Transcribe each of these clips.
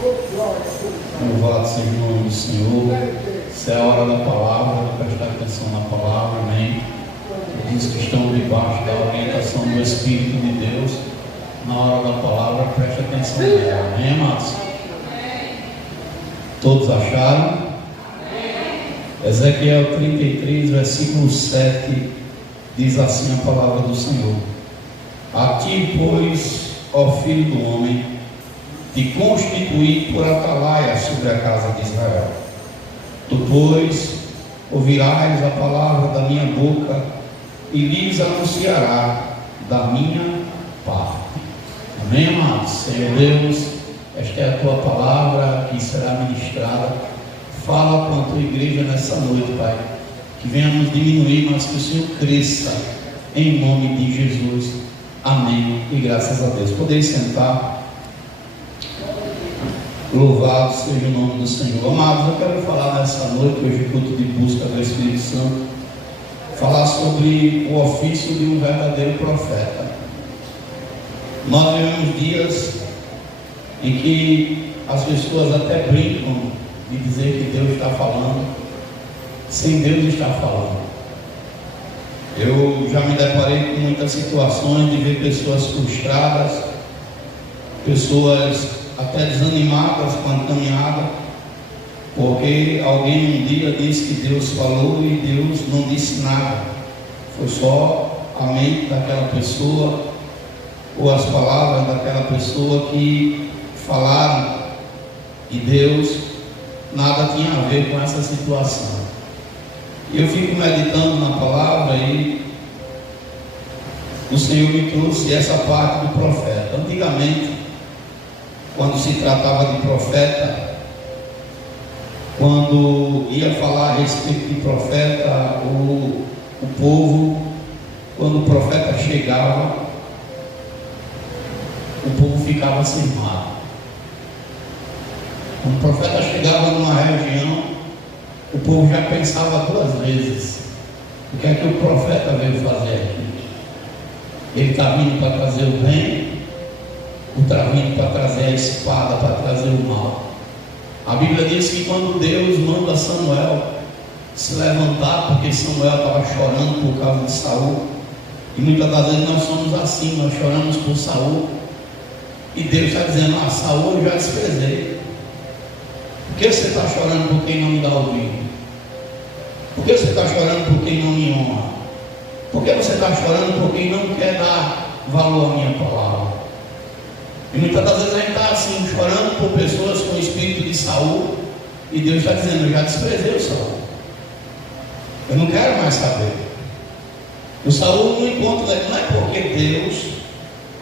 Louvado seja o nome do Senhor. Essa é a hora da palavra, prestar atenção na palavra, amém. Todos que estão debaixo da orientação do Espírito de Deus, na hora da palavra, preste atenção nela, amém, amados? Todos acharam? Ezequiel 33, versículo 7, diz assim a palavra do Senhor: A ti, pois, ó filho do homem, te constituí por atalaia sobre a casa de Israel. Tu, pois, ouvirás a palavra da minha boca e lhes anunciará da minha parte. Amém, amados? Senhor Deus, esta é a tua palavra que será ministrada. Fala com a tua igreja nessa noite, Pai, que venhamos diminuir, mas que o Senhor cresça, em nome de Jesus. Amém e graças a Deus. Podeis sentar. Louvado seja o nome do Senhor. Amados, eu quero falar nessa noite, hoje culto de busca do Espírito Santo, falar sobre o ofício de um verdadeiro profeta. Nós vivemos dias em que as pessoas até brincam de dizer que Deus está falando, sem Deus estar falando. Eu já me deparei com muitas situações de ver pessoas frustradas, pessoas até desanimadas com a caminhada, porque alguém um dia disse que Deus falou e Deus não disse nada. Foi só a mente daquela pessoa ou as palavras daquela pessoa que falaram, e Deus nada tinha a ver com essa situação. E eu fico meditando na palavra e o Senhor me trouxe essa parte do profeta. Antigamente, quando se tratava de profeta, quando ia falar a respeito de profeta, o povo, quando o profeta chegava, o povo ficava cismado. Quando o profeta chegava numa região, o povo já pensava duas vezes: o que é que o profeta veio fazer aqui? Ele está vindo para trazer o bem, ou está vindo para trazer a espada, para trazer o mal? A Bíblia diz que quando Deus manda Samuel se levantar, porque Samuel estava chorando por causa de Saul, e muitas das vezes nós somos assim, nós choramos por Saul, e Deus está dizendo: Saul eu já desprezei. Por que você está chorando por quem não me dá ouvido? Por que você está chorando por quem não me honra? Por que você está chorando por quem não quer dar valor à minha palavra? E muitas das vezes a gente está assim, chorando por pessoas com o espírito de Saul, e Deus está dizendo: eu já desprezei o Saul, eu não quero mais saber. O Saul não encontra, não é porque Deus,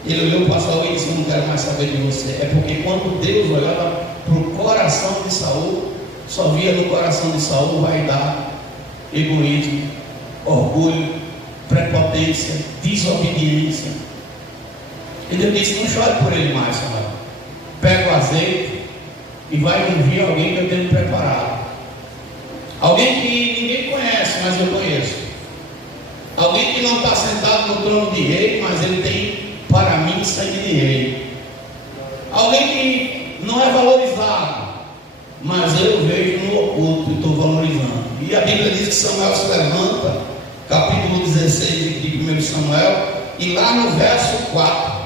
ele olhou para Saul e disse: eu não quero mais saber de você. É porque quando Deus olhava para o coração de Saul, só via no coração de Saul vaidade, egoísmo, orgulho, prepotência, desobediência. E Deus disse: não chore por ele mais, Samuel. Pega o azeite e vai ungir alguém que eu tenho preparado. Alguém que ninguém conhece, mas eu conheço. Alguém que não está sentado no trono de rei, mas ele tem para mim sangue de rei. Alguém que não é valorizado, mas eu vejo no oculto e estou valorizando. E a Bíblia diz que Samuel se levanta, capítulo 16 de 1 Samuel, e lá no verso 4,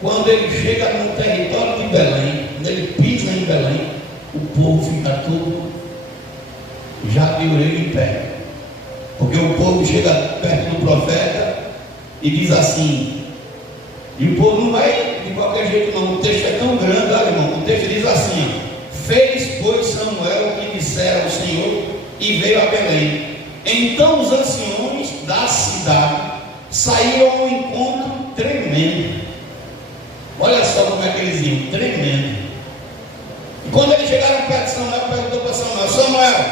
quando ele chega no território de Belém, quando ele pisa em Belém, o povo fica tudo já de orelha em pé, porque o povo chega perto do profeta e diz assim, e o povo não vai de qualquer jeito não, o texto é tão grande, olha, irmão, o texto diz assim: fez pois Samuel o que dissera o Senhor e veio a Belém. Então os anciões da cidade saíram ao encontro tremendo. Olha só como é que eles iam, tremendo. E quando eles chegaram perto de Samuel, perguntou para Samuel: Samuel,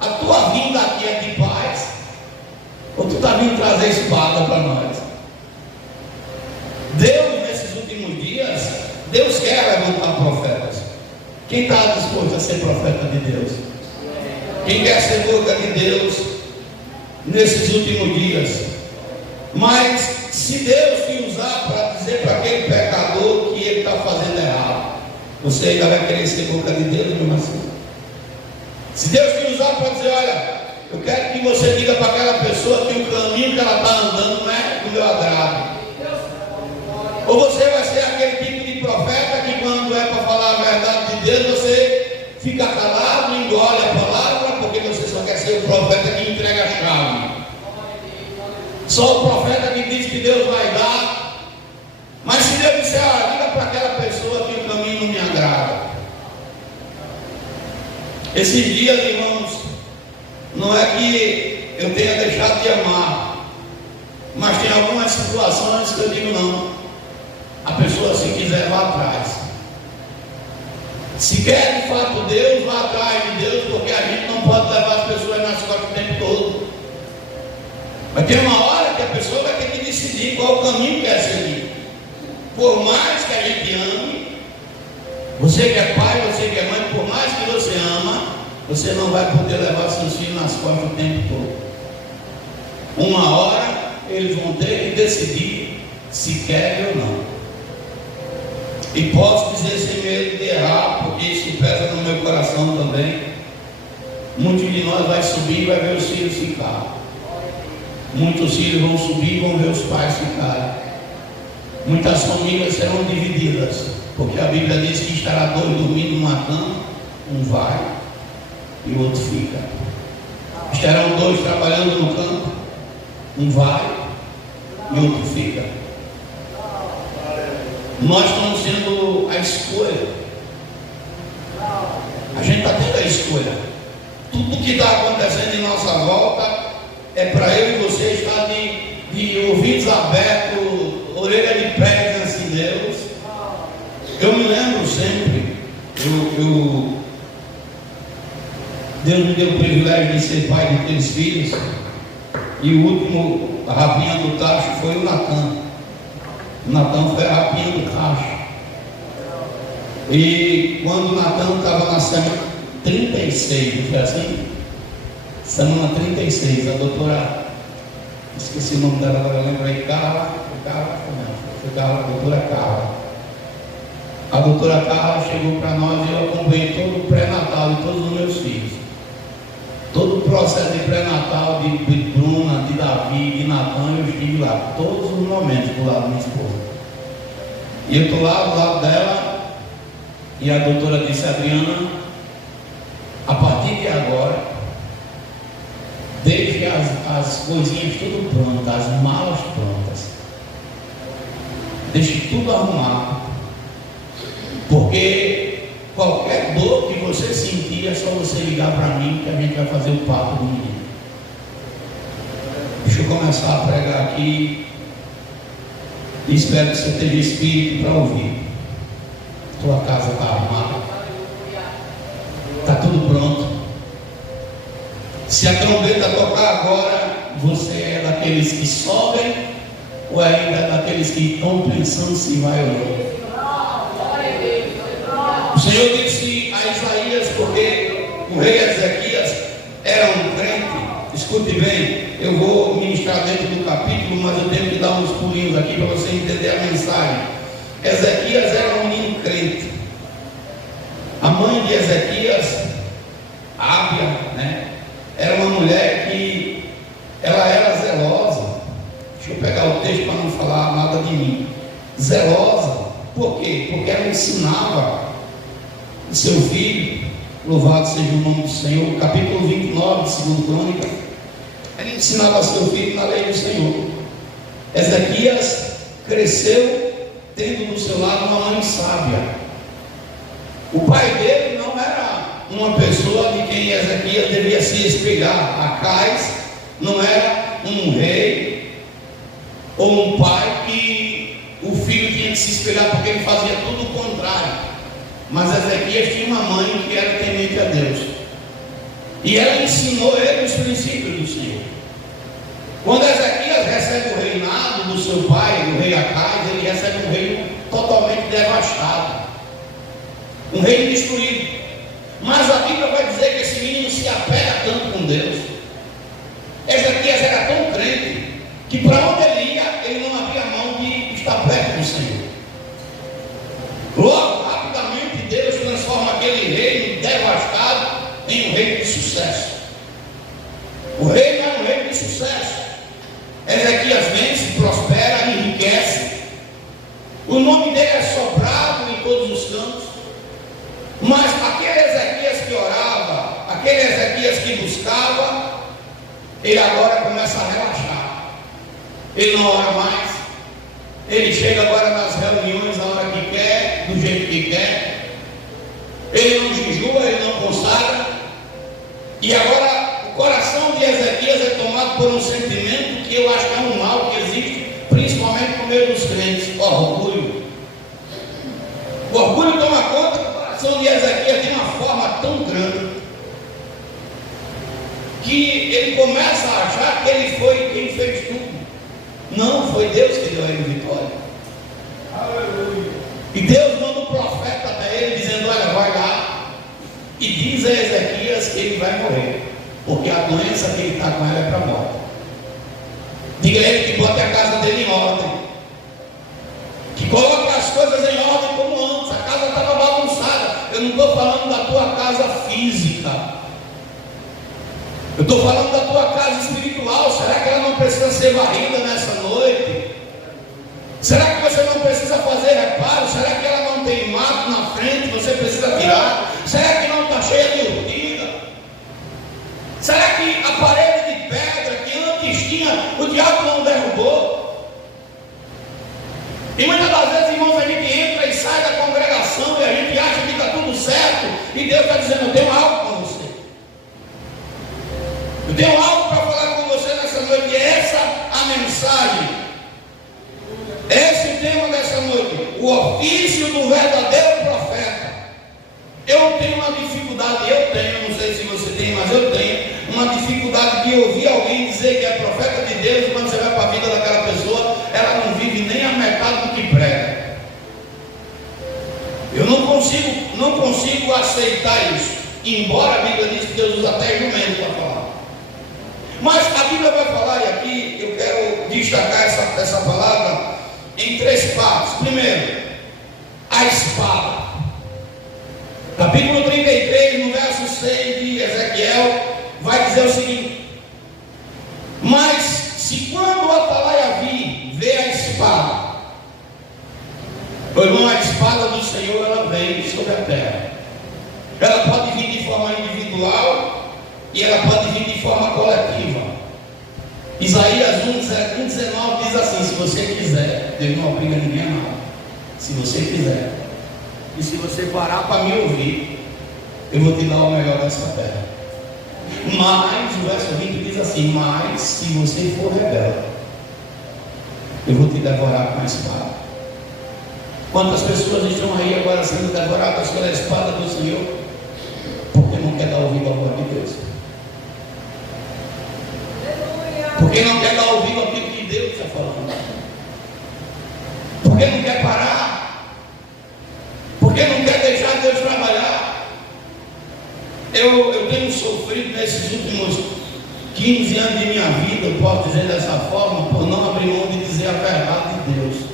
a tua vinda aqui é de paz? Ou tu está vindo trazer espada para nós? Deus, nesses últimos dias, Deus quer levantar profetas. Quem está disposto a ser profeta de Deus? Quem quer ser boca de Deus nesses últimos dias? Mas se Deus te usar para dizer para aquele pecador que ele está fazendo errado, Você ainda vai querer ser boca de Deus, meu irmão? Se Deus te usar para dizer, olha, eu quero que você diga para aquela pessoa que o caminho que ela está andando não é do meu agrado. Ou você vai ser aquele tipo de profeta que quando é para falar a verdade de Deus, você fica calado, engole a palavra, porque você só quer ser o profeta que entrega a chave. Só o profeta que diz que Deus vai dar. Mas se Deus disser, olha, diga para aquela pessoa que o caminho não me agrada. Esses dias, irmãos, não é que eu tenha deixado de amar, mas tem algumas situações que eu digo não. A pessoa, se quiser, vá atrás. Se quer de fato Deus, vá atrás de Deus, porque a gente não pode levar as pessoas nas costas o tempo todo. Vai ter uma hora que a pessoa vai ter que decidir qual o caminho que quer seguir. Por mais que a gente ame, você que é pai, você que é mãe, por mais que você ama, você não vai poder levar seus filhos nas costas o tempo todo. Uma hora eles vão ter que decidir se querem ou não. E posso dizer sem medo de errar, porque isso pesa no meu coração também. Muitos de nós vai subir e vai ver os filhos ficar. Muitos filhos vão subir e vão ver os pais ficarem. Muitas famílias serão divididas, porque a Bíblia diz que estará dois dormindo numa cama, um vai e o outro fica. Estarão dois trabalhando no campo, um vai e o outro fica. Nós estamos tendo a escolha. A gente está tendo a escolha. Tudo que está acontecendo em nossa volta é para eu e você estar de ouvidos abertos, orelha de pé diante de Deus. Eu me lembro sempre, Deus me deu o privilégio de ser pai de 3 filhos, e o último rapinha do tacho foi o Natan. O Natan foi a rapinha do tacho. E quando o Natan estava na semana 36, não foi assim? Semana 36, a doutora, esqueci o nome dela agora, eu lembrei, a doutora Carla. A doutora Carla chegou para nós e eu acompanhei todo o pré-natal de todos os meus filhos. Todo o processo de pré-natal de Bruna, de Davi, de Natan, eu estive lá, todos os momentos do lado da minha esposa. E eu estou lá do lado dela, e a doutora disse, Adriana, a partir de agora, deixe as coisinhas tudo prontas, as malas prontas. Deixe tudo arrumado. Porque qualquer dor que você sentir, é só você ligar para mim que a gente vai fazer o parto do menino. Deixa eu começar a pregar aqui. E espero que você tenha espírito para ouvir. Tua casa está arrumada. Está tudo pronto. Se a trombeta tocar agora, você é daqueles que sobem ou ainda é daqueles que estão pensando se vai ou não? O Senhor disse a Isaías, porque o rei Ezequias era um crente. Escute bem, eu vou ministrar dentro do capítulo, mas eu tenho que dar uns pulinhos aqui para você entender a mensagem. Ezequias era um menino crente. A mãe de Ezequias, Ábia, né, era uma mulher que ela era zelosa. Deixa eu pegar o texto para não falar nada de mim. Zelosa. Por quê? Porque ela ensinava o seu filho, louvado seja o nome do Senhor, capítulo 29 de 2 Crônica, ela ensinava seu filho na lei do Senhor. Ezequias cresceu tendo do seu lado uma mãe sábia. O pai dele não era uma pessoa de quem Ezequias devia se espelhar. Acais não era um rei ou um pai que o filho tinha que se espelhar, porque ele fazia tudo o contrário. Mas Ezequias tinha uma mãe que era temente a Deus, e ela ensinou ele os princípios do Senhor. Quando Ezequias recebe o reinado do seu pai, o rei Acais, ele recebe um reino totalmente devastado, um reino destruído. Mas a Bíblia vai dizer que esse menino se apega tanto com Deus. Ezequias era tão crente que para onde ele ia, ele não abria mão de estar perto do Senhor. Logo, rapidamente, que buscava, ele agora começa a relaxar. Ele não ora mais. Ele chega agora nas reuniões na hora que quer, do jeito que quer. Ele não jejua, ele não consagra. E agora o coração de Ezequias é tomado por um sentimento que eu acho que é um mal que existe, principalmente no meio dos crentes: orgulho. O orgulho toma conta do coração de Ezequias de uma forma tão grande que ele começa a achar que ele foi quem fez tudo. Não, foi Deus que deu a ele vitória. Aleluia. E Deus manda um profeta até ele dizendo: olha, vai lá e diz a Ezequias que ele vai morrer, porque a doença que ele está com ela é para a morte. Diga a ele que bote a casa dele em ordem, que coloque as coisas em ordem como antes. A casa estava bagunçada. Eu não estou falando da tua casa física, eu estou falando da tua casa espiritual. Será que ela não precisa ser varrida nessa noite? Será que você não precisa fazer reparo? Será que ela não tem mato na frente? Você precisa tirar? Será que não está cheia de urtiga? Será que a parede de pedra que antes tinha, o diabo não derrubou? E muitas das vezes, irmãos, a gente entra e sai da congregação e a gente acha que está tudo certo, e Deus está dizendo: eu tenho algo com você. Eu tenho algo para falar com você nessa noite. E essa a mensagem. Esse é o tema dessa noite: o ofício do verdadeiro profeta. Eu tenho uma dificuldade, não sei se você tem, mas eu tenho uma dificuldade de ouvir alguém dizer que é profeta de Deus, e quando você vai para a vida daquela pessoa, ela não vive nem a metade do que prega. Eu não consigo aceitar isso, embora a Bíblia diz que Deus usa até jumento para falar. Mas a Bíblia vai falar, e aqui eu quero destacar essa palavra em três partes. Primeiro, a espada. Capítulo 33, no verso 6 de Ezequiel, vai dizer o seguinte: mas se quando o atalaia vir, vê a espada, meu irmão, a espada do Senhor, ela vem sobre a terra. Ela pode vir de forma individual e ela pode vir de forma coletiva. Isaías 1,19 diz assim: se você quiser, Deus não obriga ninguém a nada. Se você quiser, e se você parar para me ouvir, eu vou te dar o melhor dessa terra. Mas o verso 20 diz assim: mas se você for rebelde, eu vou te devorar com a espada. Quantas pessoas estão aí agora sendo devoradas pela espada do Senhor, porque não quer dar ouvido ao voz de Deus? Porque não quer dar ouvido àquilo que Deus está falando? Porque não quer parar? Porque não quer deixar Deus trabalhar? Eu tenho sofrido nesses últimos 15 anos de minha vida, eu posso dizer dessa forma, por não abrir mão de dizer a verdade de Deus.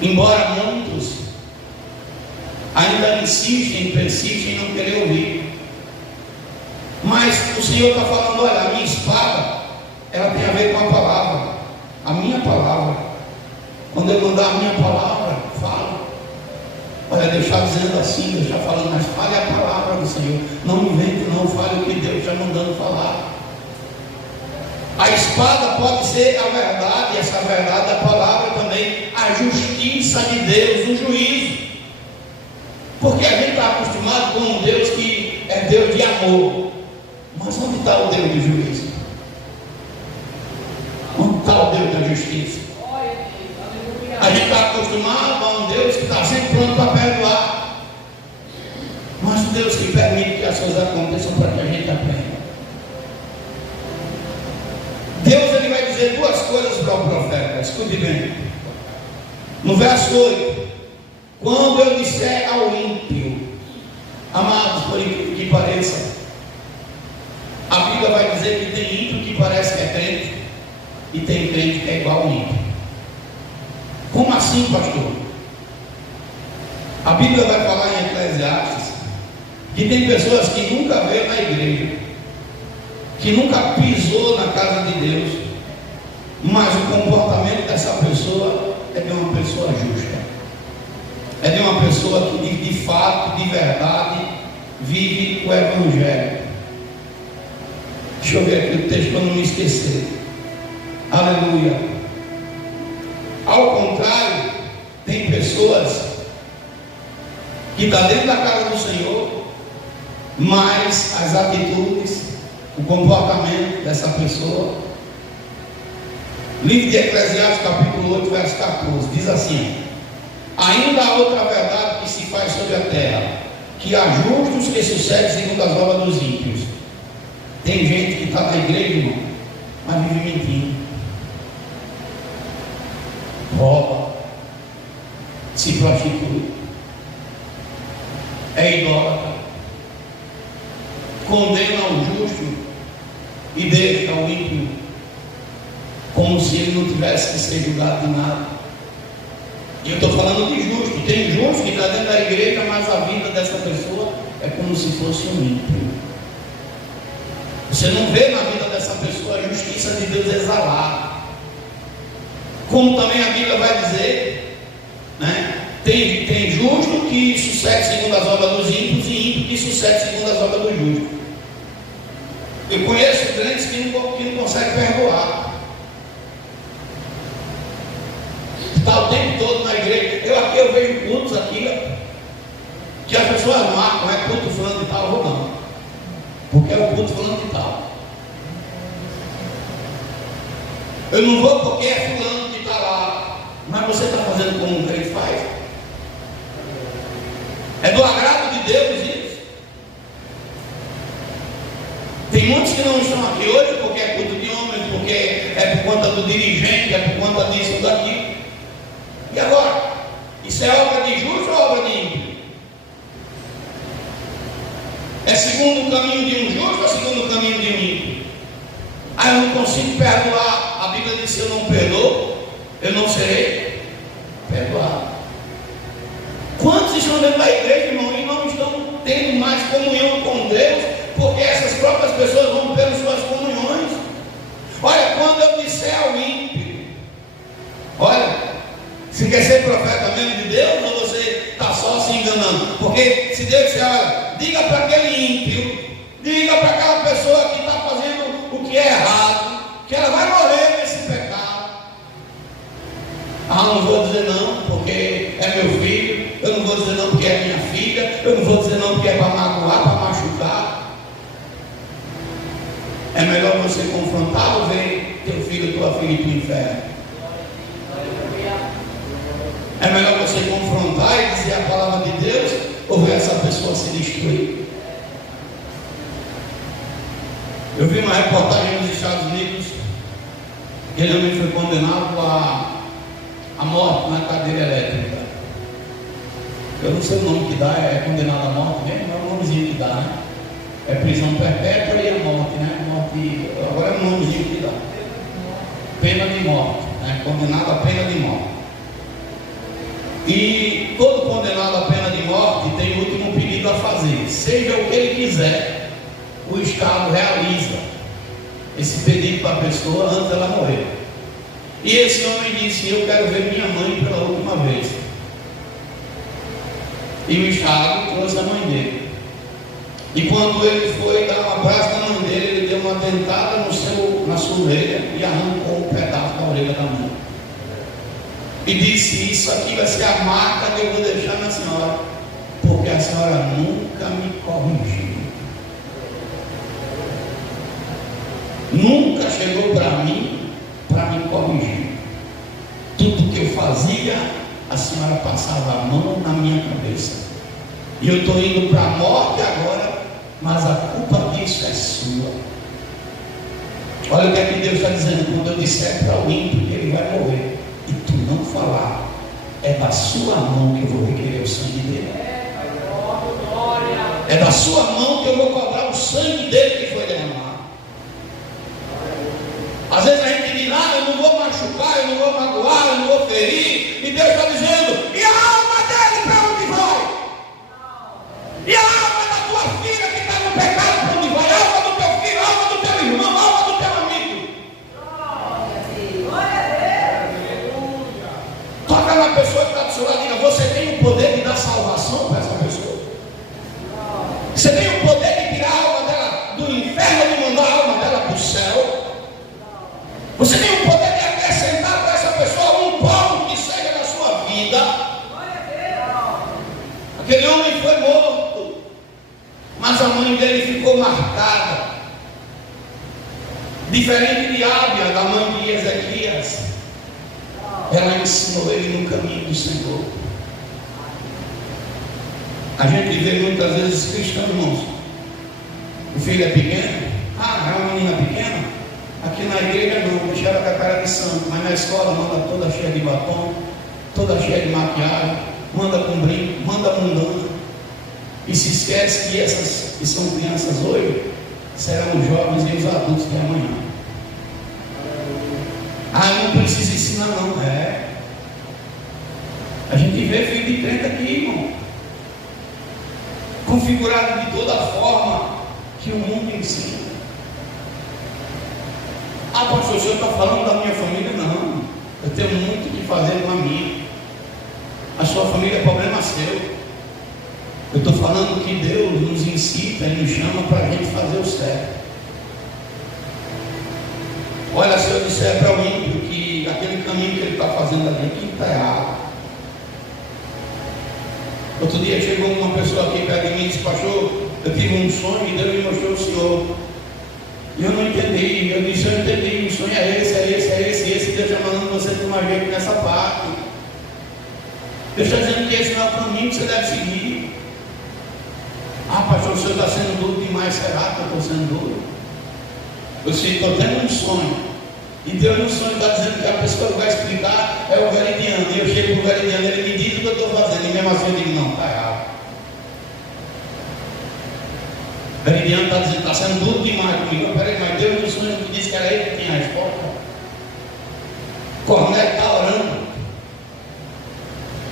Embora muitos ainda insistem, persistem em não querer ouvir. Mas o Senhor está falando: olha, a minha espada, ela tem a ver com a palavra. A minha palavra. Quando eu mandar a minha palavra, fala. Olha, Deus está dizendo assim, Deus está falando, mas fale a palavra do Senhor. Não invente, não fale o que Deus está mandando falar. A espada pode ser a verdade, e essa verdade, a palavra também, a justiça de Deus, o juízo. Porque a gente está acostumado com um Deus que é Deus de amor. Mas onde está o Deus de juízo? Onde está o Deus da justiça? A gente está acostumado a um Deus que está sempre pronto para perdoar. Mas o Deus que permite que as coisas aconteçam para que a gente aprenda. Deus, ele vai dizer duas coisas para o profeta, escute bem. No verso 8: quando eu disser ao ímpio, amados, por incrível que pareça, a Bíblia vai dizer que tem ímpio que parece que é crente, e tem crente que é igual ao ímpio. Como assim, pastor? A Bíblia vai falar em Eclesiastes que tem pessoas que nunca veio na igreja, que nunca pisou na casa de Deus, mas o comportamento dessa pessoa é de uma pessoa justa, é de uma pessoa que de fato, de verdade, vive o Evangelho. Deixa eu ver aqui o texto para não me esquecer. Aleluia. Ao contrário, tem pessoas que estão dentro da casa do Senhor, mas as atitudes, o comportamento dessa pessoa. Livro de Eclesiastes, capítulo 8, verso 14, diz assim: ainda há outra verdade que se faz sobre a terra, que há justos que sucedem segundo as obras dos ímpios. Tem gente que está na igreja, irmão, mas vive mentindo, rouba, se prostitui, é idólatra, condena o justo e deixa o ímpio como se ele não tivesse que ser julgado de nada. E eu estou falando de justo. Tem justo que está dentro da igreja, mas a vida dessa pessoa é como se fosse um ímpio. Você não vê na vida dessa pessoa a justiça de Deus exalada. Como também a Bíblia vai dizer, né? Tem justo que sucede segundo as obras dos ímpios e ímpio que sucede segundo as obras dos justos. Eu conheço crentes que não conseguem perdoar. Está o tempo todo na igreja. Eu vejo cultos aqui que as pessoas marcam, é culto fulano de tal, eu vou não, porque é o culto fulano de tal. Eu não vou porque é fulano que está lá, mas você está fazendo como um crente faz? É do agrado de Deus isso? Tem muitos que não estão aqui hoje porque é culto de homens, porque é por conta do dirigente, é por conta disso ou daquilo. E agora? Isso é obra de justo ou obra de ímpio? É segundo o caminho de um justo ou segundo o caminho de um ímpio? Ah, eu não consigo perdoar. A Bíblia diz: se eu não perdoo, eu não serei perdoado. Quantos estão dentro da igreja, irmão, e não estão tendo mais comunhão com Deus, porque essas próprias pessoas vão romperam suas comunhões? Olha, quando eu disser ao ímpio, olha, se quer ser profeta mesmo de Deus, ou você está só se enganando? Porque se Deus disser, olha, diga para aquele ímpio, diga para aquela pessoa que está fazendo o que é errado, que ela vai morrer nesse pecado. Ah, não vou dizer não, porque é meu filho. Eu não vou dizer não porque é minha filha. Eu não vou dizer não porque é para magoar, para machucar. É melhor você confrontar ou ver teu filho, tua filha ir para o inferno. É melhor você confrontar e dizer a palavra de Deus, ou ver essa pessoa se destruir. Eu vi uma reportagem nos Estados Unidos, que ele também foi condenado à morte na cadeira elétrica. Eu não sei o nome que dá, é condenado à morte mesmo, é o nomezinho que dá, né? É prisão perpétua e a morte, né? Morte, agora é o nomezinho que dá. Pena de morte, né? Condenado à pena de morte. E todo condenado à pena de morte tem o último pedido a fazer. Seja o que ele quiser, o Estado realiza esse pedido para a pessoa antes dela morrer. E esse homem disse: eu quero ver minha mãe pela última vez. E o Estado trouxe a mãe dele. E quando ele foi dar um abraço na mãe dele, ele deu uma dentada na sua orelha e arrancou um pedaço da orelha da mãe. E disse: isso aqui vai ser a marca que eu vou deixar na senhora, porque a senhora nunca me corrigiu, nunca chegou para mim para me corrigir. Tudo que eu fazia, a senhora passava a mão na minha cabeça. E eu estou indo para a morte agora, mas a culpa disso é sua. Olha o que é que Deus está dizendo: quando eu disser para o ímpio que ele vai morrer e tu não falar, é da sua mão que eu vou requerer o sangue dele. É da sua mão que eu vou cobrar o sangue dele que foi derramado. Às vezes a gente diz: ah, eu não vou machucar, eu não vou magoar, eu não vou ferir. E Deus está dizendo: e a alma dele para onde vai? E a alma da tua filha que está no pecado para onde vai? A alma do teu filho, a alma do teu irmão, a alma do teu amigo. Toca na pessoa que está do seu lado e diga: você tem o poder de dar salvação para essa pessoa? Você tem o poder Aquele homem foi morto, mas a mãe dele ficou marcada. Diferente de Ábia, da mãe de Ezequias, ela ensinou ele no caminho do Senhor. A gente vê muitas vezes cristãos, irmãos, o filho é pequeno, é uma menina pequena, aqui na igreja não, deixa ela com a cara de santo, mas na escola manda toda cheia de batom, toda cheia de maquiagem, manda com brinco, manda mundana, e se esquece que essas que são crianças hoje serão os jovens e os adultos de amanhã. Não precisa ensinar não, a gente vê filho de crente aqui, irmão, configurado de toda forma que o mundo ensina. Pastor, o senhor está falando da minha família? Não, eu tenho muito que fazer com a minha. A sua família é problema seu. Eu estou falando que Deus nos incita e nos chama para a gente fazer o certo. Olha, se eu disser para o ímpio que aquele caminho que ele está fazendo ali, que está errado. Outro dia chegou uma pessoa aqui perto de mim e disse: pastor, eu tive um sonho e Deus me mostrou o senhor. E eu não entendi. Eu disse: eu entendi, o sonho é esse. Deus está mandando você tomar jeito nessa parte. Deus está dizendo que esse não é o caminho que você deve seguir. Pastor, o senhor está sendo duro demais. Será que eu estou sendo duro? Eu estou tendo um sonho. E Deus no sonho está dizendo que a pessoa que vai explicar é o veridiano. E eu chego para o veridiano, ele me diz o que eu estou fazendo. E mesmo assim eu digo: não, está errado. O veridiano está dizendo: está sendo duro demais comigo. Peraí, mas Deus no sonho me disse que era ele que tinha a resposta. Cornélio está orando.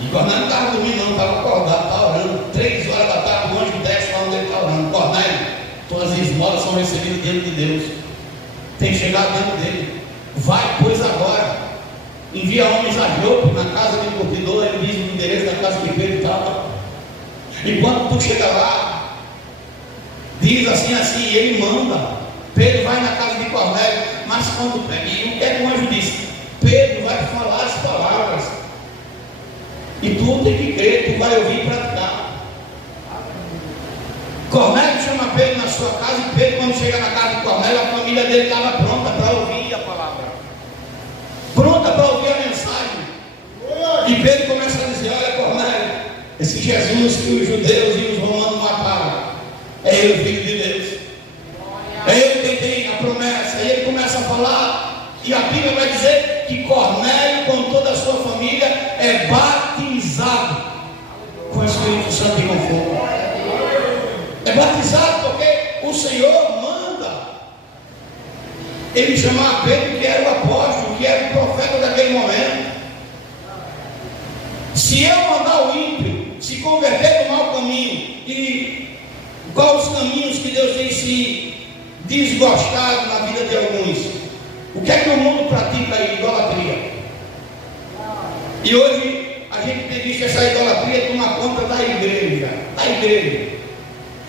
E Cornélio não estava dormindo, não, estava acordado, está orando. 3 horas da tarde, o anjo desce lá onde ele está orando. Cornélio, tuas esmolas são recebidas diante de Deus. Tem chegado diante dele. Vai, pois, agora. Envia homens a Jope, na casa do curtidor. Ele diz o endereço da casa que Pedro estava. E quando tu chega lá, diz assim, ele manda. Pedro vai na casa de Cornélio. Mas quando pega, e o que é que o anjo disse? Pedro vai falar as palavras. E tu tem que crer, tu vai ouvir e praticar. Cornélio chama Pedro na sua casa, e Pedro, quando chega na casa de Cornélio, a família dele estava pronta para ouvir a palavra, pronta para ouvir a mensagem. E Pedro começa a dizer: olha, Cornélio, esse Jesus que os judeus e os romanos mataram, é ele, filho de Deus, é ele quem tem a promessa. E ele começa a falar, e a Bíblia vai dizer que Cornélio, com toda a sua família, é batizado com o Espírito Santo e com fogo. É batizado porque o Senhor manda ele chamar Pedro, que era o apóstolo, que era o profeta daquele momento. Se eu mandar o ímpio se converter do mau caminho, e quais os caminhos que Deus tem se desgostado na vida de alguns? O que é que o mundo pratica aí? Idolatria. E hoje a gente tem visto essa idolatria tomar conta da igreja.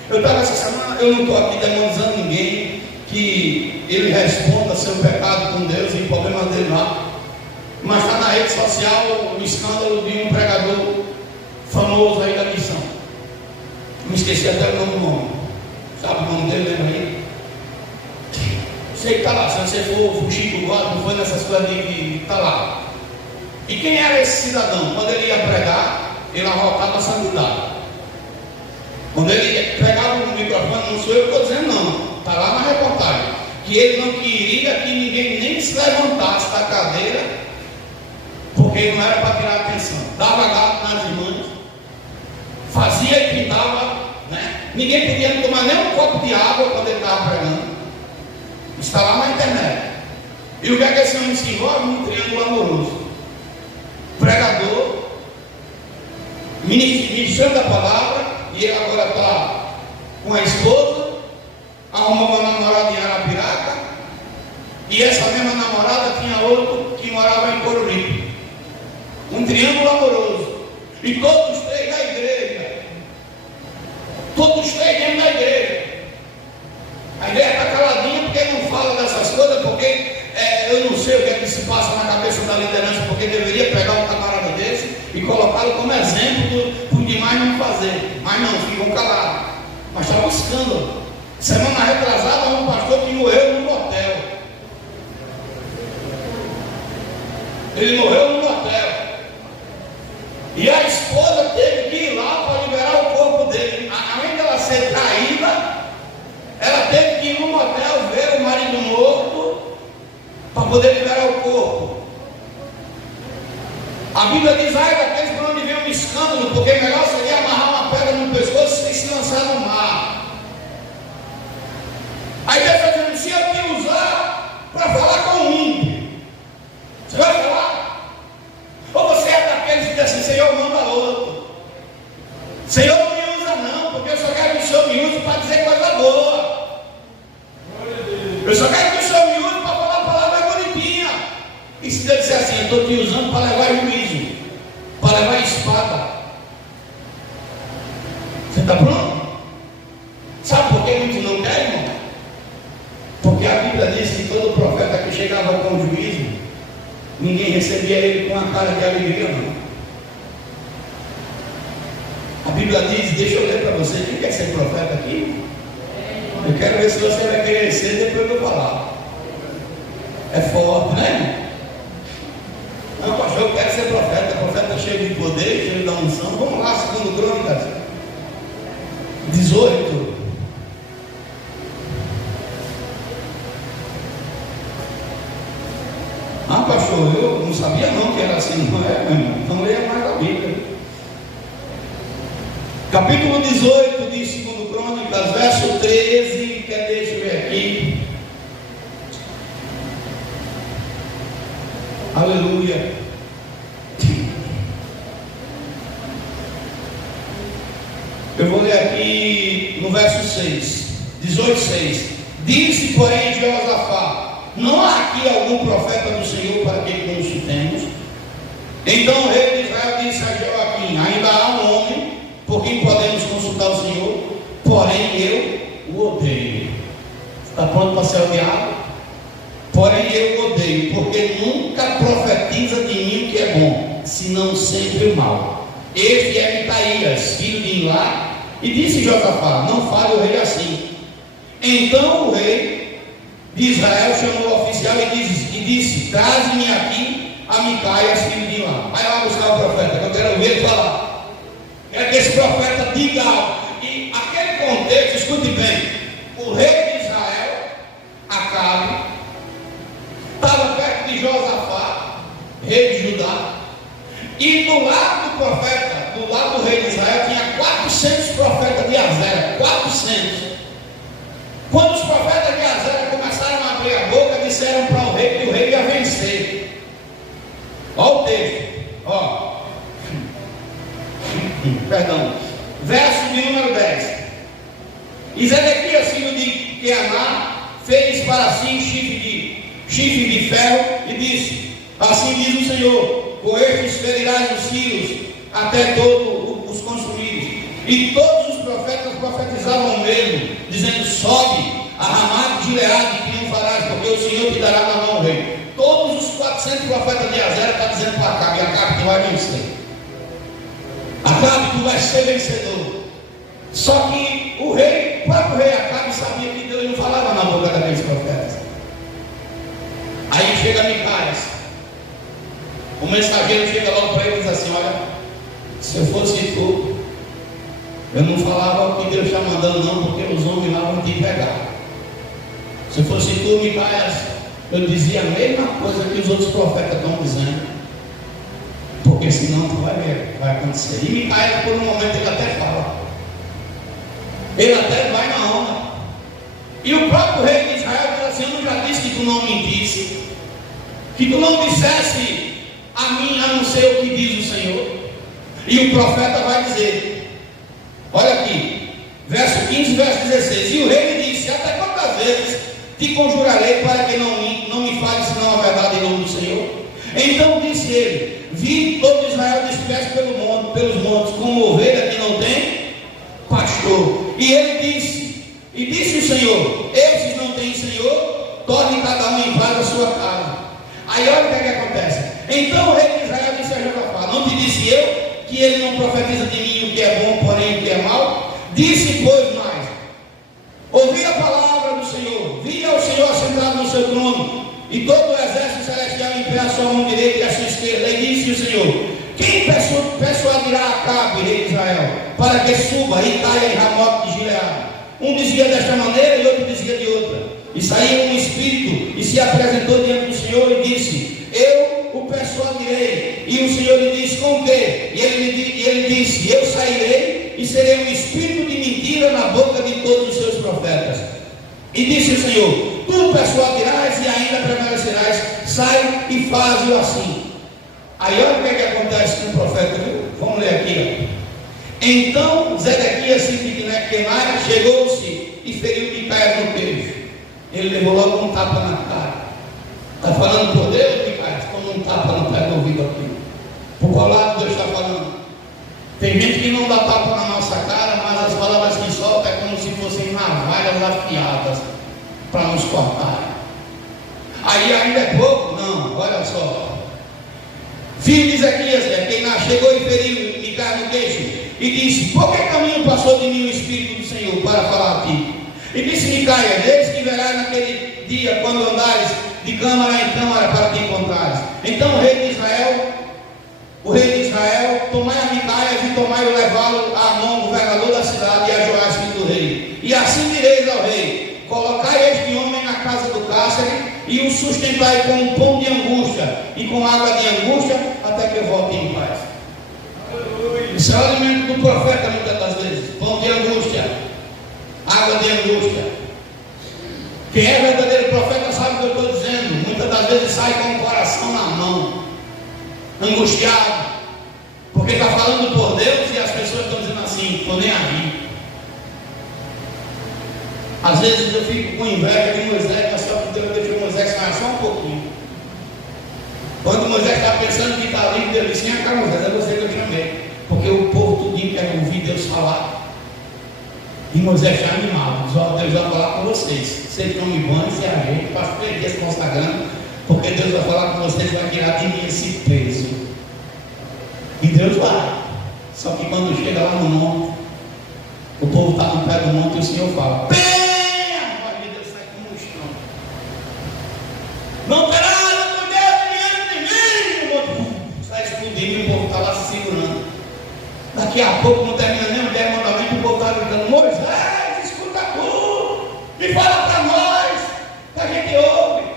Eu estava essa semana, eu não estou aqui demonizando ninguém que ele responda seu pecado com Deus e o problema dele lá. Mas está na rede social o escândalo de um pregador famoso aí da missão. Me esqueci até o nome do homem. Sabe o nome dele, lembra aí? Sei que está lá, se você for fugir do gosto, não foi nessas coisas de está lá. E quem era esse cidadão? Quando ele ia pregar, ele arrotava a santidade. Quando ele pegava o microfone, não sou eu que estou dizendo, não, está lá na reportagem, que ele não queria que ninguém nem se levantasse da cadeira, porque não era para tirar atenção. Dava gato nas irmãs, fazia e pintava, né? Ninguém podia tomar nem um copo de água quando ele estava pregando. Está lá na internet. E o que é que esse homem se envolve? Um triângulo amoroso. Pregador, ministrando da palavra. E ele agora está com a esposa, arrumou uma namorada em Arapiraca, e essa mesma namorada tinha outro que morava em Coruripe. Um triângulo amoroso. E todos 3 da igreja. Todos 3 dentro da igreja. A igreja está caladinha porque não fala dessas coisas, porque eu não sei o que é que se passa na cabeça da liderança, porque deveria pegar um camarada desse e colocá-lo como exemplo para os demais não fazerem. fazer, mas não ficam calados. Mas está um escândalo. Semana retrasada, um pastor que morreu num motel. Ele morreu num motel. E a esposa teve que ir lá para liberar o corpo dele. Além dela ser traída, ela teve que ir no motel ver o marido morto para poder liberar o corpo. A Bíblia diz: ai daqueles por onde vem um escândalo, porque melhor seria amarrar uma pedra no pescoço e se lançar no mar. Aí Deus está dizendo: se eu te usar para falar com o ímpio, você vai falar? Ou você é daqueles que diz assim: Senhor, manda outro. Senhor, não me usa não, porque eu só quero que o Senhor me use para dizer coisa boa. Eu só quero que o Senhor me use para falar a palavra bonitinha. E se Deus disser assim: eu estou te usando para levar juízo, para levar espada, você está pronto? Sabe por que muitos não querem, irmão? Porque a Bíblia diz que todo profeta que chegava com juízo, ninguém recebia ele com a cara de alegria, não. A Bíblia diz, deixa eu ler para você: quem quer ser profeta aqui? Eu quero ver se você vai querer ser depois de eu falar. É forte, né? Não, pastor, eu quero ser profeta cheio de poder, cheio da unção. Vamos lá, 2 Crônicas 18. Ah, pastor, eu não sabia não que era assim. Não é, meu irmão? Então leia mais a Bíblia. Capítulo 18 de 2 Crônicas, verso 13. Deixa eu ver aqui. Aleluia. Eu vou ler aqui no verso 6. 18:6. Disse, porém, Jeosafá: não há aqui algum profeta do Senhor para que consultemos? Então o rei de Israel disse a Joaquim: ainda há um homem por quem podemos consultar o Senhor, porém eu o odeio. Está pronto para ser odiado? Porém eu o odeio, porque nunca profetiza de mim o que é bom, senão sempre o mal. Este é Mitaías, filho de Ilá. E disse Josafá: não fale o rei assim. Então o rei de Israel chamou o oficial e disse: traze-me aqui a Micaias, filho de Ilá. Vai lá buscar o profeta, que eu quero ver ele falar. Quero que esse profeta diga algo. E aquele contexto, escute bem: o rei de Israel, Acabe, estava perto de Josafá, rei de Judá, e do lado do profeta, do lado do rei de Israel, tinha 400 profetas de Azera. 400. Quando os profetas de Azera começaram a abrir a boca, disseram para o rei que o rei ia vencer. Olha o texto, ó. Perdão, verso de número 10. E Zedequias, filho de Queaná, fez para si chifre de ferro e disse: assim diz o Senhor: com estes ferirás os filhos até todos os consumidos. E todos os profetas profetizavam mesmo, dizendo: sobe a Ramá de Gileade, que não farás, porque o Senhor te dará na mão, rei. Todos os 400 profetas de Azera estão dizendo para Acabe: Acabe, tu vai vencer. Acabe, tu vai ser vencedor. Só que o próprio rei Acabe sabia que Deus não falava na boca daqueles profetas. Aí chega Micaias, o mensageiro chega logo para ele e diz assim: olha, se eu fosse tu, eu não falava o que Deus está mandando não, porque os homens lá vão te pegar. Se eu fosse tu, Micaias, eu dizia a mesma coisa que os outros profetas estão dizendo, porque senão tu vai ver, vai acontecer. E Micaias, por um momento, ele até fala, ele até vai na onda. E o próprio rei de Israel diz assim: eu já disse que tu não mentisse, que tu não dissesse a mim a não ser o que diz o Senhor. E o profeta vai dizer, olha aqui, verso 15, verso 16: e o rei lhe disse: até quantas vezes te conjurarei para que não me fale senão a verdade em nome do Senhor? Então disse ele: vi todo Israel disperso pelos montes, como ovelha que não tem pastor. E ele disse o Senhor: esses não têm Senhor, torne cada um em paz a sua casa. Aí olha o que é que acontece. Então o rei de Israel disse a Josafá: não te disse eu que ele não profetiza de mim o que é bom, porém pois, mais? Ouvi a palavra do Senhor, via o Senhor assentado no seu trono, e todo o exército celestial em pé à sua mão direita e à sua esquerda. E disse o Senhor: quem persuadirá Acabe, rei de Israel, para que suba e caia em Ramote de Gileade? Um dizia desta maneira e outro dizia de outra. E saiu um espírito e se apresentou diante do Senhor e disse: eu o persuadirei. E o Senhor lhe disse: com quê? E ele disse: eu sairei e serei um espírito de mentira na boca de todos os seus profetas. E disse o Senhor: tu persuadirás e ainda prevalecerás. Sai e faz-o assim. Aí olha o que acontece com o profeta, viu? Vamos ler aqui, ó. Então Zedequias, filho de Quenaia, chegou-se e feriu Micaia no queijo. Ele levou logo um tapa na cara. Está falando por Deus, Micaia? Como um tapa no pé do ouvido aqui. Por qual lado Deus está falando? Tem gente que não dá tapa na nossa cara, mas as palavras que soltam é como se fossem navalhas afiadas para nos cortar. Aí ainda é pouco? Não, olha só. Filho de Zedequias, Quenaia, chegou e feriu Micaia no queixo. E disse: por que caminho passou de mim o Espírito do Senhor para falar a ti? E disse Micaia: eis que verás naquele dia, quando andares de câmara em câmara para te encontrares. Então o rei de Israel, tomai a Micaia e tomai-o, levá-lo a Amon, governador da cidade, e a Joás, filho do rei. E assim direis ao rei: colocai este homem na casa do cárcere e o sustentai com um pão de angústia e com água de angústia, até que eu volte em paz. Isso é o alimento do profeta muitas das vezes. Pão de angústia, água de angústia. Quem é verdadeiro profeta sabe o que eu estou dizendo. Muitas das vezes sai com o coração na mão, angustiado, porque está falando por Deus e as pessoas estão dizendo assim: estou nem aí. Às vezes eu fico com inveja de Moisés, mas só que Deus deixou Moisés falar só um pouquinho. Quando Moisés está pensando que está livre, Deus disse: cá, Moisés, é você que eu chamei. Porque o povo tudinho quer ouvir Deus falar. E Moisés já animado: Deus vai falar com vocês. Vocês tomem banho, se ajeitem, passem 3 dias consagrando, porque Deus vai falar com vocês, vai tirar de mim esse peso. E Deus vai. Só que quando chega lá no monte, o povo está no pé do monte e o Senhor fala: bem, a voz de Deus sai como um estrondo. Não terá diante de mim. O monte sai explodindo e o povo está lá se segurando. Daqui a pouco, não termina nem o 10 mandamentos, o povo está gritando: Moisés, escuta tudo, me fala para nós, que a gente ouve.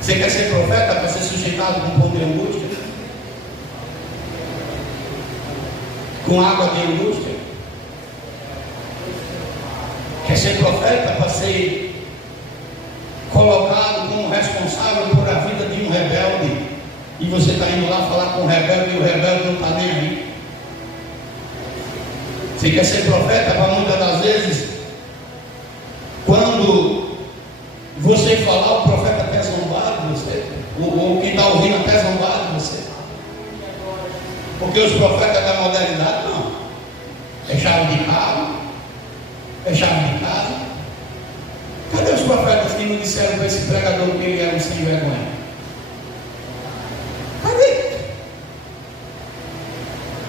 Você quer ser profeta para ser sujeitado com pão de angústia? Com água de angústia? Quer ser profeta para ser colocado como responsável por a vida de um rebelde? E você está indo lá falar com o rebelde e o rebelde não está nem aí. Você quer ser profeta para muitas das vezes, quando você falar, o profeta até zombar de você, ou quem está ouvindo até zombar de você. Porque os profetas da modernidade não. É chave de carro, é chave de casa. Cadê os profetas que não disseram para esse pregador que ele era um sem vergonha?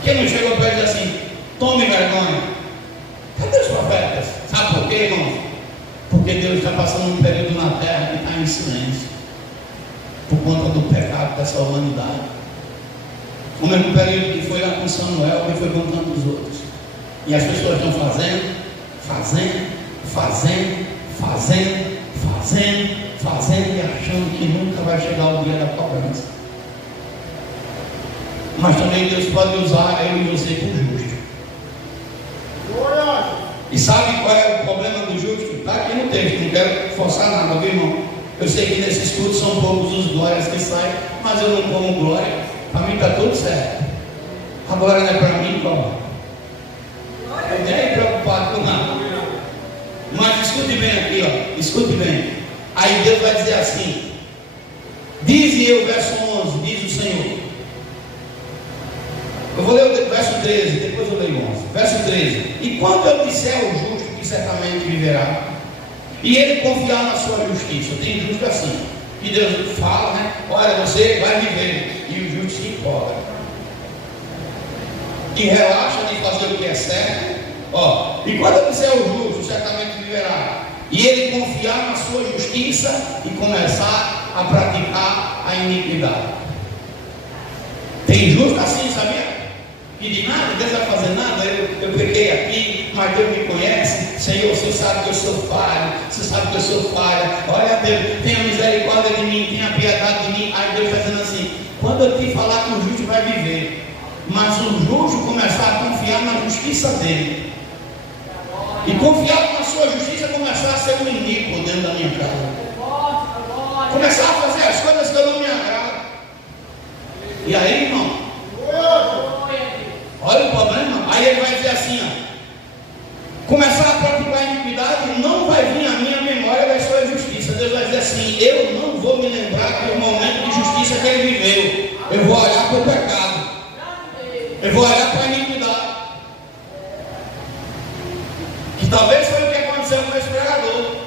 Quem não chegou para ele assim: tome vergonha? Cadê os profetas? Sabe por quê, irmão? Porque Deus está passando um período na terra que está em silêncio, por conta do pecado dessa humanidade. O mesmo período que foi lá com Samuel e foi com tantos outros. E as pessoas estão fazendo e achando que nunca vai chegar o dia da cobrança. Mas também Deus pode usar eu e você por justo. E sabe qual é o problema do justo? Está aqui no texto, não quero forçar nada, viu, irmão? Eu sei que nesses cultos são poucos os glórias que saem, mas eu não como glória. Para mim está tudo certo. A glória não é para mim, como? Eu nem preocupado com nada. Mas escute bem aqui, ó. Escute bem. Aí Deus vai dizer assim: diz eu, verso 11, diz o Senhor. Eu vou ler o verso 13, depois eu leio 11. Verso 13: e quando eu disser ao justo que certamente viverá, e ele confiar na sua justiça. Tem justo assim, que Deus fala, né? Olha, você vai viver, e o justo se empolga e relaxa de fazer o que que é certo. E quando você é o justo, certamente viverá. E ele confiar na sua justiça e começar a praticar a iniquidade. Tem justo assim, sabia? Que de nada, Deus vai fazer nada. Eu pequei aqui, mas Deus me conhece. Senhor, você sabe que eu sou falho. Você sabe que eu sou falha. Olha, Deus, tenha misericórdia de mim, tenha piedade de mim. Aí Deus está dizendo assim: quando eu te falar que o justo vai viver, mas o justo começar a confiar na justiça dele, e confiar na sua justiça, começar a ser um iníquo dentro da minha casa, começar a fazer as coisas que eu não me agrado. E aí, irmão, olha o problema. Aí ele vai dizer assim, começar a praticar a iniquidade, não vai vir à minha memória da sua justiça. Deus vai dizer assim: eu não vou me lembrar do momento de justiça que ele viveu. Eu vou olhar para o pecado, eu vou olhar para a iniquidade, que talvez foi o que aconteceu com esse pregador,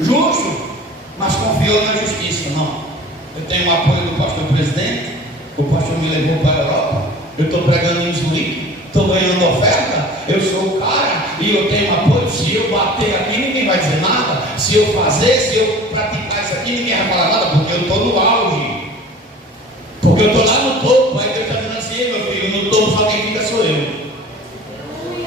justo, mas confiou na justiça. Não, eu tenho o apoio do pastor presidente, o pastor me levou para a Europa, eu estou pregando em Zurique, estou ganhando oferta, eu sou o cara e eu tenho apoio. Se eu bater aqui, ninguém vai dizer nada. Se eu fazer, se eu praticar isso aqui, ninguém vai falar nada, porque eu estou no auge, porque eu estou lá no topo. Aí Deus está dizendo assim: meu filho, no topo só quem fica sou eu.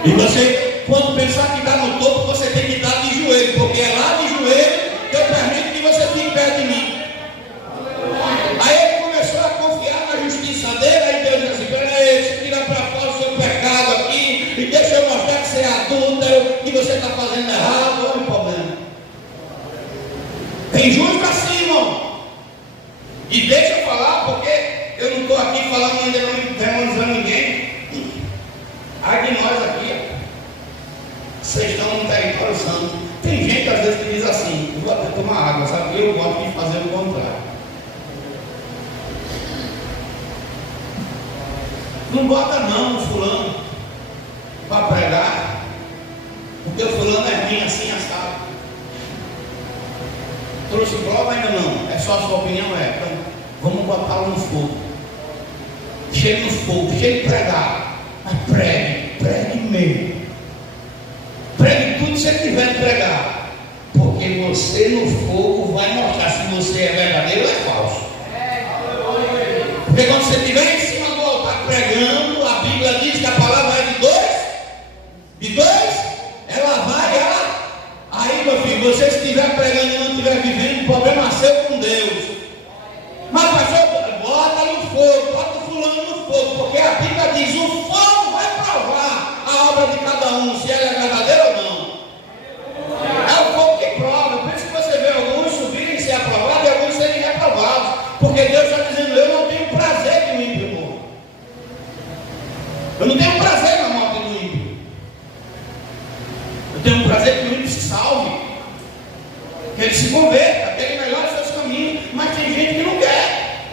E você, quando pensar que está no topo, você tem que estar de joelho, porque é lá de joelho que eu permito que você fique perto de mim. Aí ele começou a confiar na justiça dele. Aí Deus disse assim: peraí, deixa eu tirar para fora o seu pecado aqui, e deixa eu mostrar que você é adúltero, que você está fazendo errado. Olha o problema. Tem justo assim, irmão. E deixa eu falar, porque eu não estou aqui falando ainda, não demonizando ninguém. Ai de nós aqui, vocês estão no território santo. Tem gente às vezes que diz assim: eu vou até tomar água, sabe? Eu gosto de fazer o contrário. Não bota não o fulano para pregar, porque o fulano é ruim assim, assado. Trouxe prova ainda não? É só a sua opinião? Então vamos botá-lo no fogo. Deixa ele no fogo, deixa ele pregar. Mas pregue mesmo. Pregue tudo que você tiver de pregar, porque você no fogo vai mostrar se você é verdadeiro ou é falso. Porque quando você estiver em cima do altar pregando, a Bíblia diz que a palavra é de dois, aí meu filho, você estiver pregando e não estiver vivendo, o problema é seu com Deus. Mas pastor, bota no fogo, bota o fulano no fogo, porque a Bíblia diz: o fogo vai provar a obra de cada um, se ela é verdadeira ou não. É o fogo que prova. Por isso que você vê alguns subirem e ser aprovados e alguns serem reprovados, porque Deus está dizendo: eu não tenho prazer que o ímpio morra. Eu não tenho prazer na morte do ímpio. Eu tenho prazer que o ímpio se salve, que ele se converta, que ele melhore seus caminhos. Mas tem gente que não quer.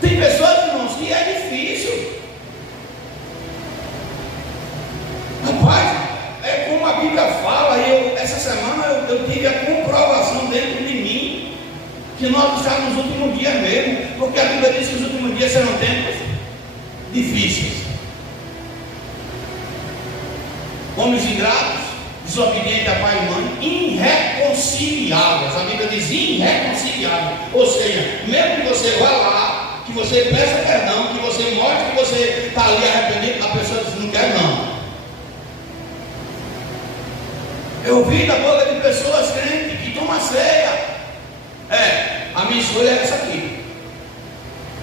Tem pessoas, irmãos, que é difícil. Rapaz, é como a Bíblia fala, e essa semana eu tive a comprovação dentro de mim que nós estamos nos últimos dias mesmo, porque a Bíblia diz que os últimos dias serão tempos difíceis. Homens ingratos, desobedientes a pai e mãe, irreconciliáveis. A Bíblia diz irreconciliáveis. Ou seja, mesmo que você vá lá, que você peça perdão, que você mostre que você está ali arrependido, a pessoa diz: não quer não. Eu ouvi da boca de pessoas crentes que tomam ceia. A minha escolha é essa aqui.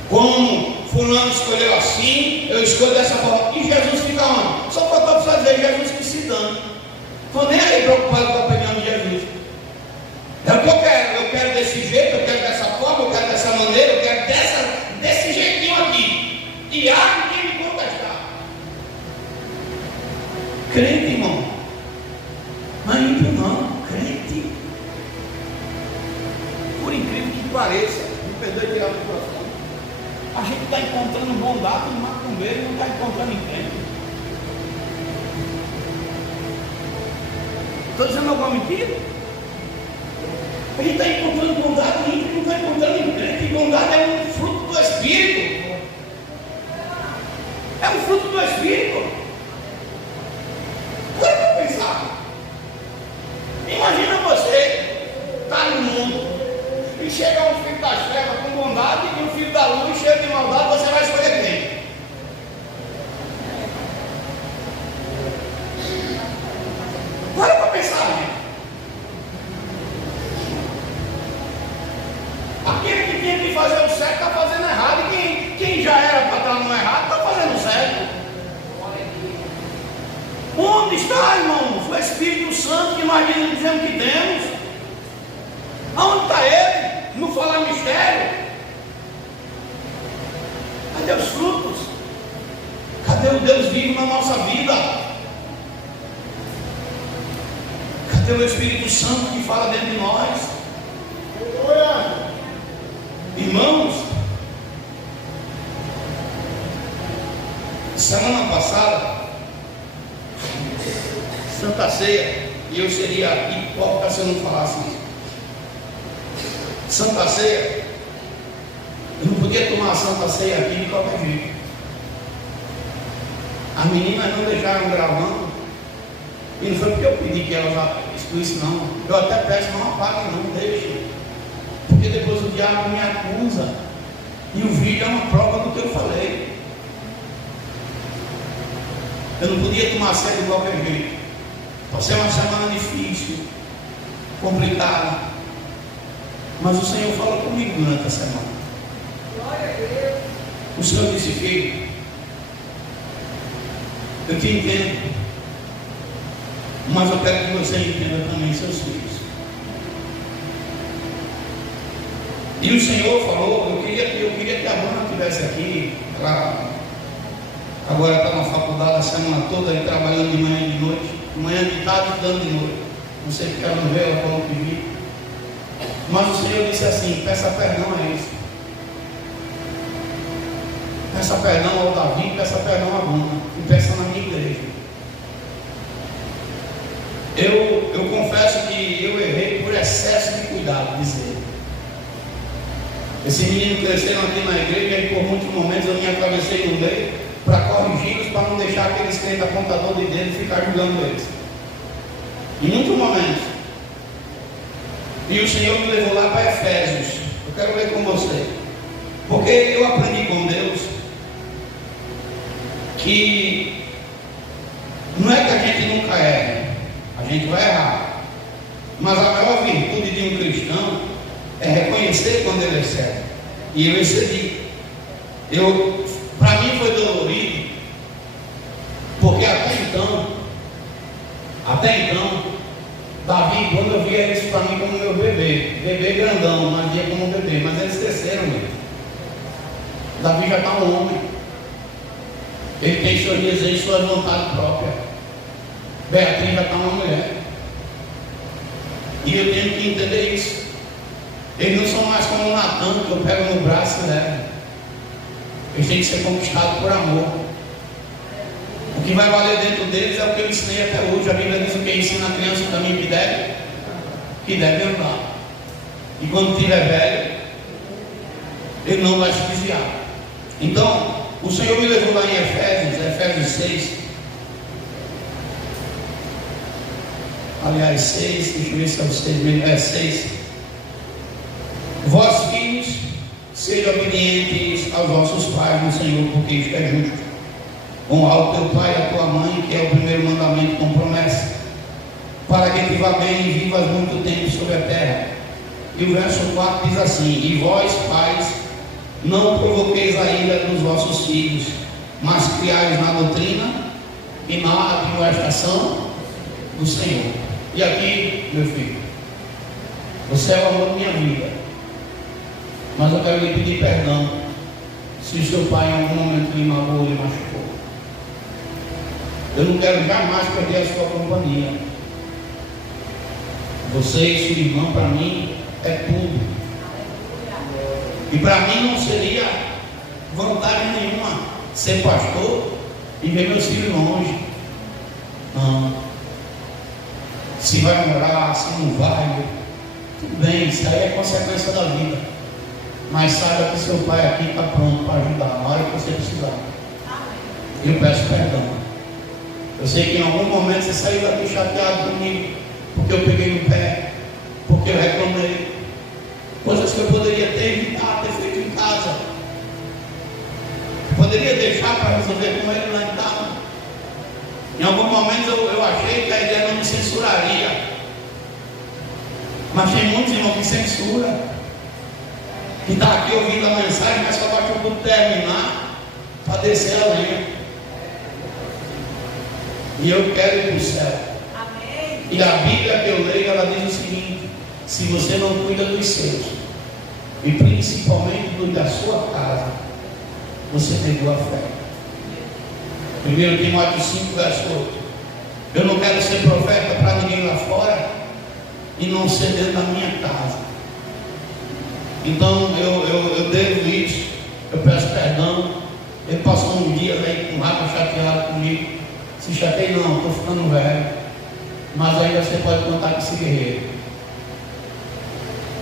Como fulano escolheu assim, eu escolho dessa forma. E Jesus fica onde? Só faltou para dizer: Jesus que se dane. Estou nem aí preocupado com a opinião de Jesus. É o que eu quero. Eu quero desse jeito, eu quero dessa forma, eu quero dessa maneira, eu quero desse jeitinho aqui. E há quem me contestar. Crente, irmão. Não é ímpio não, crente. Por incrível que pareça, me perdoe tirar o microfone, a gente está encontrando bondade no macumbeiro e não está encontrando em crente. Estou dizendo alguma mentira? A gente está encontrando bondade em ímpio e não está encontrando em crente. E bondade é um fruto do Espírito. É um fruto do Espírito. está, irmãos, o Espírito Santo que nós dizemos que temos? Aonde está ele? Não falar mistério? Cadê os frutos? Cadê o Deus vivo na nossa vida? Cadê o Espírito Santo que fala dentro de nós? Irmãos, semana passada, Santa Ceia, e eu seria hipócrita se eu não falasse isso. Santa Ceia, eu não podia tomar a Santa Ceia aqui de qualquer jeito. As meninas não deixaram gravando, e não foi porque eu pedi que elas excluíssem, não. Eu até peço, não apaguem, não deixem, porque depois o diabo me acusa, e o vídeo é uma prova do que eu falei. Eu não podia tomar ceia de qualquer jeito. Pode ser uma semana difícil, complicada, mas o Senhor falou comigo durante a semana. O Senhor disse: filho, eu te entendo, mas eu quero que você entenda também seus filhos. E o Senhor falou: eu queria que a Bruna estivesse aqui. Ela agora está na faculdade a semana toda, aí trabalhando de manhã e de noite, de manhã de tarde e dando de noite. Não sei porque ela não veio, ela falou que vi. Mas o Senhor disse assim: peça perdão a eles. Peça perdão ao Davi, peça perdão à Bruna, e peça na minha igreja. Eu confesso que eu errei por excesso de cuidado, dizer. Esses meninos cresceram aqui na igreja e por muitos momentos eu me atravessei no meio para corrigi-los, para não deixar aqueles crentes apontador de dedo ficar julgando eles. Em muitos momentos. E o Senhor me levou lá para Efésios. Eu quero ler com você. Porque eu aprendi com Deus que não é que a gente nunca erra, a gente vai errar. Mas a maior virtude de um cristão é reconhecer quando ele excede. E eu excedi. Para mim foi dolorido, porque até então, Davi, quando eu via eles para mim como meu bebê grandão, mas via como bebê, mas eles cresceram mesmo. Davi já está um homem, ele tem seus desejos, sua vontade própria. Beatriz já está uma mulher, e eu tenho que entender isso. Eles não são mais como o Natan, que eu pego no braço e levo. Eles têm que ser conquistados por amor. O que vai valer dentro deles é o que eu ensinei até hoje. A Bíblia diz: o que ensina a criança o caminho que deve andar. E quando estiver velho, ele não vai se desviar. Então, o Senhor me levou lá em Efésios 6. Aliás, 6, deixa eu ver se é o 6 mesmo. 6. Vós, filhos, sejam obedientes aos vossos pais no Senhor, porque isto é justo. Honrar o teu pai e a tua mãe, que é o primeiro mandamento com promessa, para que te vá bem e vivas muito tempo sobre a terra. E o verso 4 diz assim: e vós, pais, não provoqueis a ira dos vossos filhos, mas criais na doutrina e na admoestação do Senhor. E aqui, meu filho, você é o amor da minha vida, mas eu quero lhe pedir perdão se o seu pai em algum momento lhe magoou, lhe machucou. Eu não quero jamais perder a sua companhia. Você e sua irmã, para mim, é tudo. E para mim não seria vantagem nenhuma ser pastor e ver meus filhos longe. Não. Se vai morar, se não vai, tudo bem, isso aí é consequência da vida. Mas saiba que seu pai aqui está pronto para ajudar na hora que você precisar. Eu peço perdão. Eu sei que em algum momento você saiu daqui chateado comigo, porque eu peguei no pé, porque eu reclamei. Coisas que eu poderia ter evitado, ter feito em casa. Eu poderia deixar para resolver com ele lá em casa. Em algum momento eu achei que a ideia não me censuraria. Mas tem muitos irmãos que censura, que está aqui ouvindo a mensagem, mas só vai tudo terminar para descer a lenha. E eu quero ir para o céu. E a Bíblia que eu leio, ela diz o seguinte: se você não cuida dos seus, e principalmente do da sua casa, você negou a fé. 1 Timóteo 5, verso 8. Eu não quero ser profeta para ninguém lá fora e não ser dentro da minha casa. Então eu devo isso, eu peço perdão. Ele passou um dia aí com raiva, chateado comigo. Se chateei não, estou ficando velho. Mas ainda você pode contar com esse guerreiro.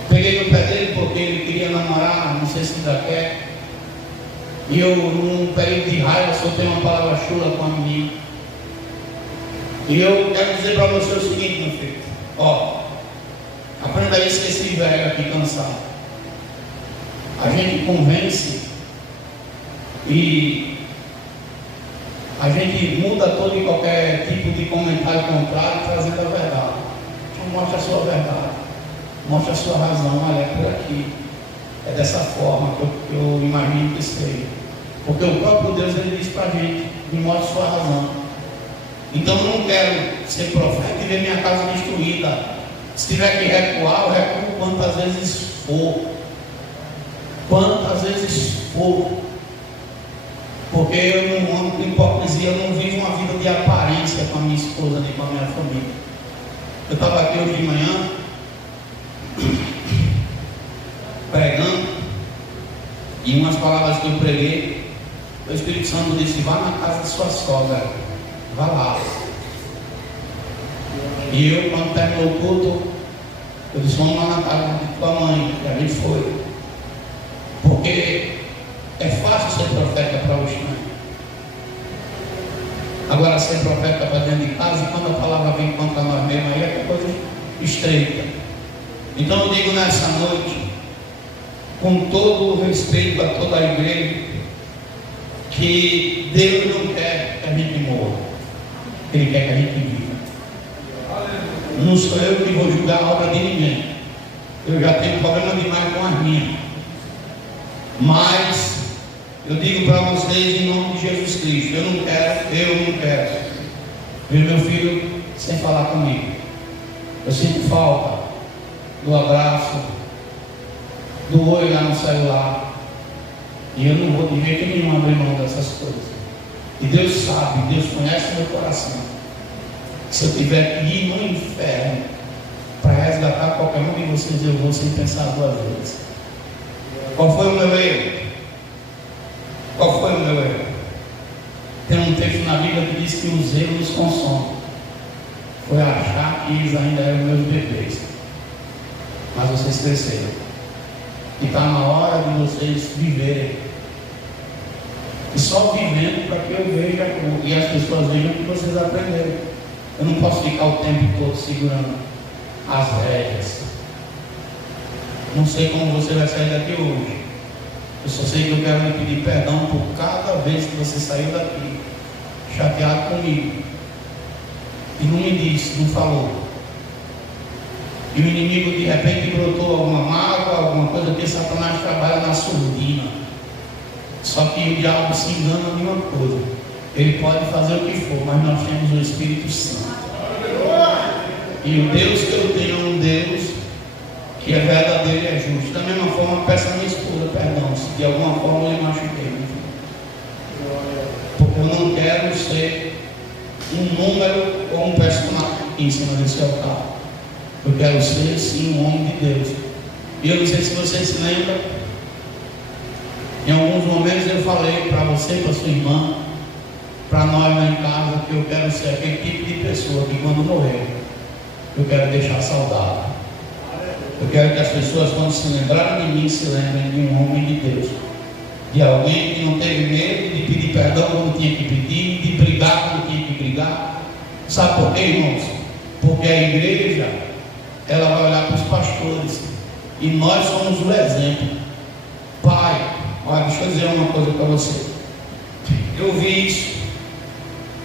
Peguei no pé dele porque ele queria namorar, não sei se ainda quer. E eu, num período de raiva, soltei uma palavra chula com a menina. E eu quero dizer para você o seguinte, meu filho. Ó, aprenda a esquecer velho aqui cansado. A gente convence e a gente muda todo e qualquer tipo de comentário contrário, trazendo a verdade. Então mostra a sua verdade, mostra a sua razão. Olha, é por aqui, é dessa forma que eu imagino que seja. Porque o próprio Deus, ele diz para a gente: me mostra a sua razão. Então eu não quero ser profeta e ver minha casa destruída. Se tiver que recuar, eu recuo quantas vezes for. Quantas vezes for. Porque eu não ando com hipocrisia, eu não vivo uma vida de aparência com a minha esposa nem com a minha família. Eu estava aqui hoje de manhã pregando, e umas palavras que eu preguei, o Espírito Santo disse: vá na casa de sua sogra, vá lá. E eu, quando terminou o culto, eu disse: vamos lá na casa de tua mãe. E a gente foi. Porque é fácil ser profeta para o estranho. Agora, ser profeta para dentro de casa, quando a palavra vem contra nós mesmos, aí é coisa estreita. Então eu digo nessa noite, com todo o respeito a toda a igreja, que Deus não quer que a gente morra, Ele quer que a gente viva. Não sou eu que vou julgar a obra de ninguém. Eu já tenho problema demais com as minhas. Mas eu digo para vocês, em nome de Jesus Cristo, eu não quero ver meu filho sem falar comigo. Eu sinto falta do abraço, do oi lá no celular. E eu não vou de jeito nenhum abrir mão dessas coisas. E Deus sabe, Deus conhece meu coração. Se eu tiver que ir no inferno para resgatar qualquer um de vocês, eu vou sem pensar duas vezes. Qual foi o meu erro? Qual foi o meu erro? Tem um texto na Bíblia que diz que os erros nos consomem. Foi achar que eles ainda eram meus bebês. Mas vocês cresceram. E está na hora de vocês viverem. E só vivendo para que eu veja e as pessoas vejam que vocês aprenderam. Eu não posso ficar o tempo todo segurando as rédeas. Não sei como você vai sair daqui hoje. Eu só sei que eu quero lhe pedir perdão por cada vez que você saiu daqui chateado comigo e não me disse, não falou. E o inimigo de repente brotou alguma mágoa, alguma coisa, porque Satanás trabalha na surdina. Só que o diabo se engana de uma coisa: ele pode fazer o que for, mas nós temos o Espírito Santo. E o Deus que eu tenho é um Deus que é verdadeiro e é justo. Da mesma forma, peço a minha esposa perdão se de alguma forma eu lhe machuquei. Porque eu não quero ser um número ou um personagem em cima desse altar. Eu quero ser sim um homem de Deus. E eu não sei se você se lembra, em alguns momentos eu falei para você, para sua irmã, para nós lá em casa, que eu quero ser aquele tipo de pessoa que quando morrer, eu quero deixar saudade. Eu quero que as pessoas, quando se lembrarem de mim, se lembrem de um homem de Deus, de alguém que não teve medo de pedir perdão quando tinha que pedir, de brigar quando tinha que brigar. Sabe por quê, irmãos? Porque a igreja, ela vai olhar para os pastores e nós somos o exemplo. Pai, olha, deixa eu dizer uma coisa para você. Eu vi isso,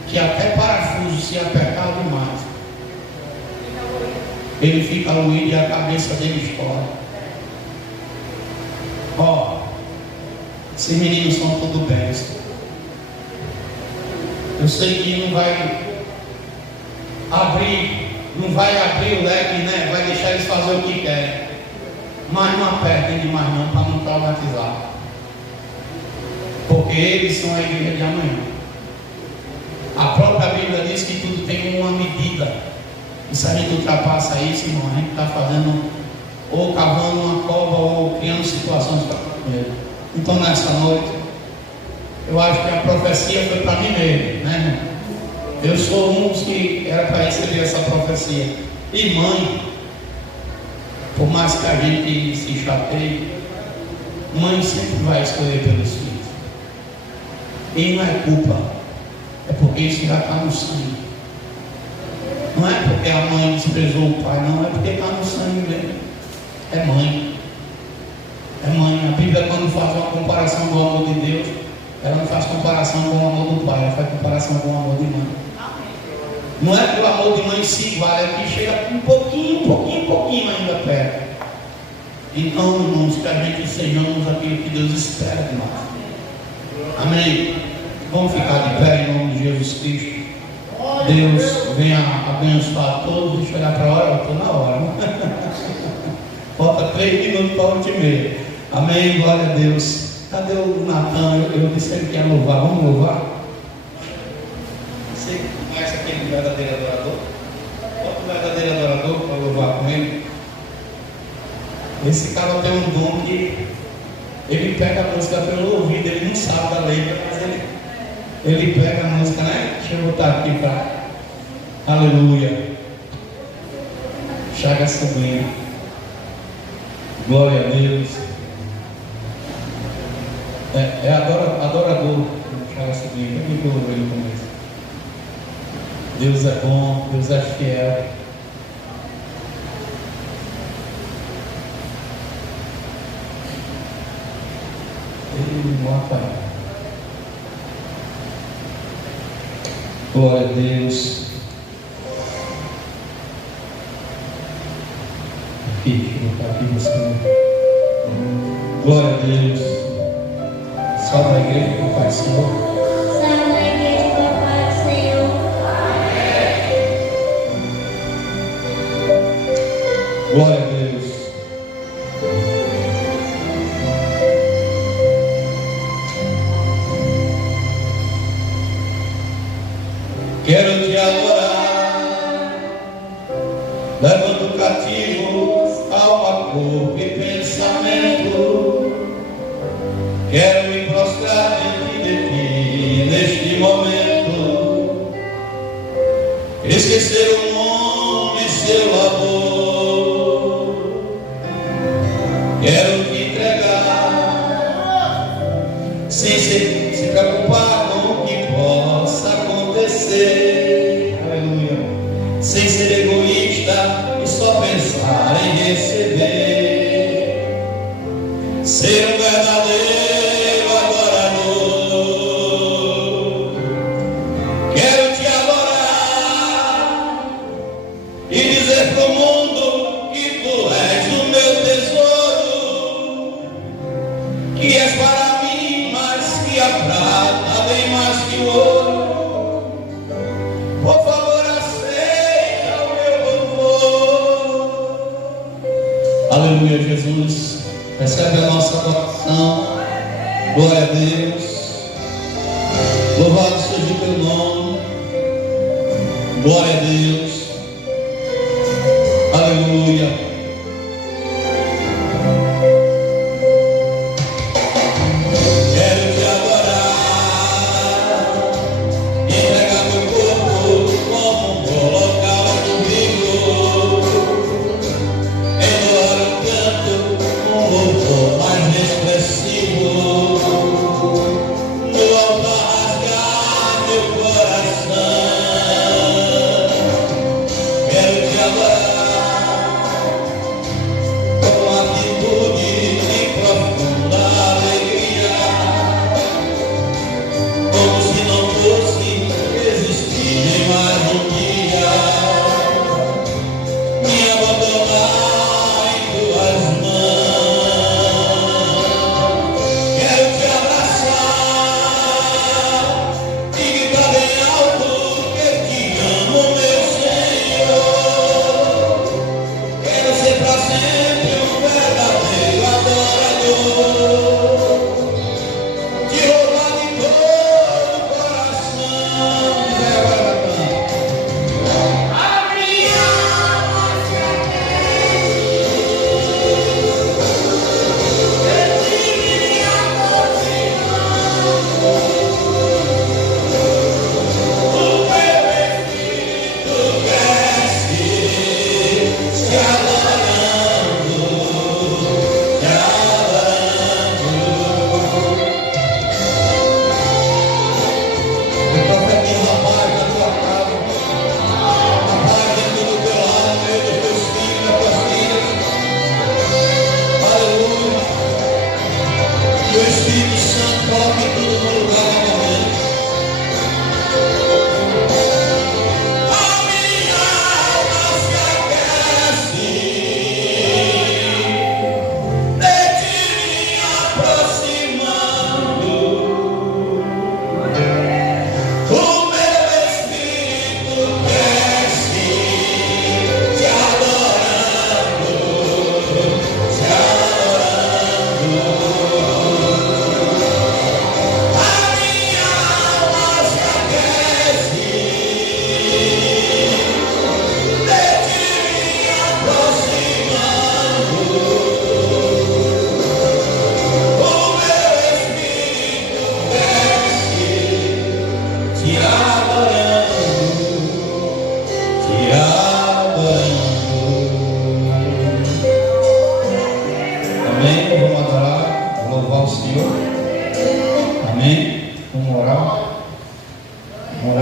que até parafuso se apertar demais, ele fica ruído e a cabeça dele estoura. Ó, esses meninos são tudo bem. Eu sei que não vai não vai abrir o leque, né? Vai deixar eles fazer o que querem. Mas não apertem demais não, para não traumatizar. Porque eles são a igreja de amanhã. A própria Bíblia diz que tudo tem uma medida. E se a gente ultrapassa isso, irmão, a gente está fazendo, ou cavando uma cova, ou criando situações para comer. Então nessa noite, eu acho que a profecia foi para mim mesmo, né, irmão? Eu sou um dos que era para receber essa profecia. E mãe, por mais que a gente se chateie, mãe sempre vai escolher pelos filhos. E não é culpa, é porque isso já está no sangue. Não é porque a mãe desprezou o pai, não, é porque está no sangue mesmo. É mãe. É mãe. A Bíblia, quando faz uma comparação do amor de Deus, ela não faz comparação com o amor do pai, ela faz comparação com o amor de mãe. Não é que o amor de mãe se iguala, é que chega um pouquinho ainda perto. Então, irmãos, que a gente sejamos aquilo que Deus espera de nós. Amém? Vamos ficar de pé em nome de Jesus Cristo. Deus venha abençoar todos. Deixa eu olhar para a hora, eu estou na hora. Falta 3 minutos para 8h30. Amém? Glória a Deus. Cadê o Natan? Eu disse que ele quer louvar. Vamos louvar? Você conhece aquele verdadeiro adorador? Bota o verdadeiro adorador para louvar com ele. Esse cara tem um dom que ele pega a música pelo ouvido, ele não sabe da letra, mas ele pega a música, né? Deixa eu botar aqui para. Aleluia. Chaga Sobrinha. Glória a Deus. É adorador. Chaga Sobrinha. O que eu louvei no começo? Deus é bom, Deus é fiel. Glória a Deus. Aqui, deixa eu botar aqui você. Glória a Deus. Salve a igreja do Pai Senhor. Salve a igreja do Pai Senhor. Glória a Deus. Quero te adorar, levando cativos alma, corpo e pensamento. Quero me prostrar diante de ti neste momento, esquecer o nome e seu amor. Quero te entregar, sem se preocupar com o que possa acontecer. Aleluia. Sem ser egoísta e só pensar em receber. Ser um verdadeiro adorador. Quero te adorar e dizer pro mundo que tu és o meu tesouro, que és para mim mais que a prata, bem mais que o ouro. Por favor, aceita o meu louvor. Aleluia, Jesus. Recebe a nossa adoração. Glória a Deus. Louvado seja o teu nome. Glória a Deus. Aleluia.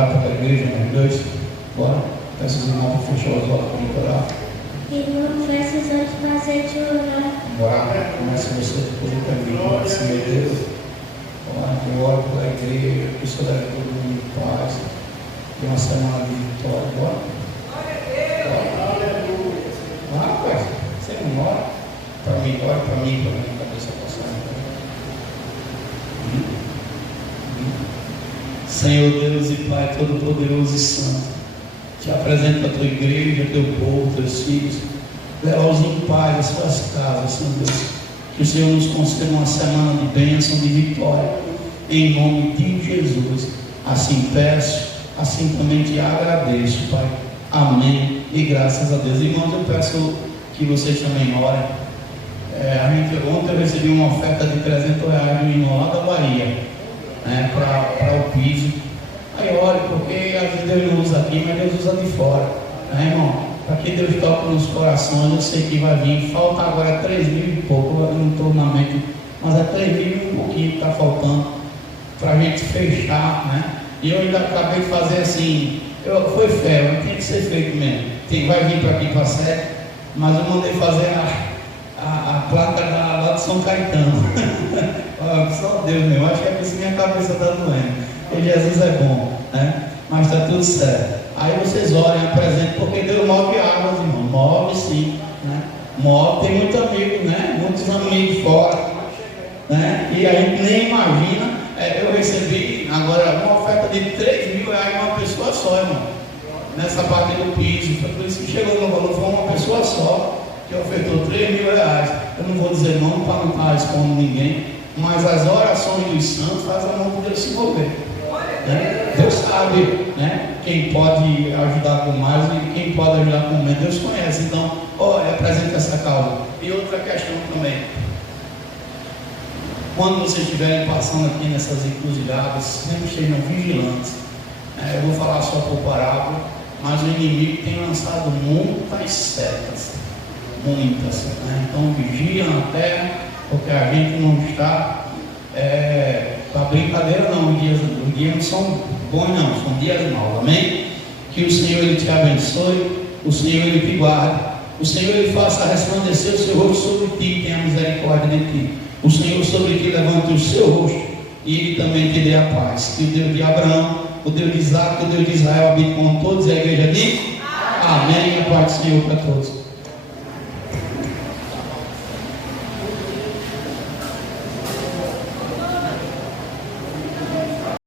orar pela igreja, nós dois? Bora. Peço os irmãos para fechar os olhos para orar. Irmão, peço os olhos para a gente orar. Bora. Começa você depois do caminho. Assim, meu Deus. Eu oro pela igreja, que o Senhor deve todo mundo em paz. Tem uma semana de vitória. Bora. Pai. Você não ora para mim, ora para mim, para minha cabeça passar. Senhor Deus e Pai Todo-Poderoso e Santo, te apresento a tua igreja, teu povo, teus filhos, leva-os em paz às suas casas, Senhor Deus. Que o Senhor nos conceda uma semana de bênção, de vitória, em nome de Jesus. Assim peço, assim também te agradeço, Pai. Amém. E graças a Deus. Irmãos, eu peço que vocês também orem. Ontem eu recebi uma oferta de R$300 de um irmão lá da Bahia, para o piso. Aí ore, porque às vezes Deus não usa aqui, mas Deus usa de fora, irmão? Para que Deus toque nos corações, eu sei que vai vir. Falta agora 3 mil e pouco, eu não estou na mente, mas é 3 mil e um pouquinho que está faltando para a gente fechar, E eu ainda acabei de fazer assim, foi fé, tem que ser feito mesmo. Vai vir para aqui para a sede, mas eu mandei fazer a placa lá de São Caetano. Só Deus mesmo, acho que é por isso que minha cabeça está doendo. Porque Jesus é bom, mas está tudo certo. Aí vocês orem, apresentem, porque Deus move águas, irmão. Move sim, Move, tem muito amigo, muitos amigos fora, E a gente nem imagina. Eu recebi agora uma oferta de R$3 mil uma pessoa só, irmão. Nessa parte do piso, foi por isso que chegou no valor, foi uma pessoa só que ofertou R$3 mil. Eu não vou dizer nome para não estar expondo ninguém, mas as orações dos santos fazem a mão de Deus se mover. Deus sabe, quem pode ajudar com mais e quem pode ajudar com menos. Deus conhece, então, apresenta essa causa. E outra questão também. Quando vocês estiverem passando aqui nessas encruzilhadas, sempre estejam vigilantes. Eu vou falar só por parábola, mas o inimigo tem lançado muitas setas, muitas. Então vigiem na terra, porque a gente não está para brincadeira não. Os dias não são bons não, são dias maus, amém? Que o Senhor Ele te abençoe, o Senhor Ele te guarde, o Senhor Ele faça resplandecer o seu rosto sobre ti e tenha misericórdia de ti. O Senhor sobre ti levante o seu rosto e Ele também te dê a paz. Que o Deus de Abraão, o Deus de Isaac, o Deus de Israel habite com todos. E a igreja diz amém. A paz do Senhor para todos.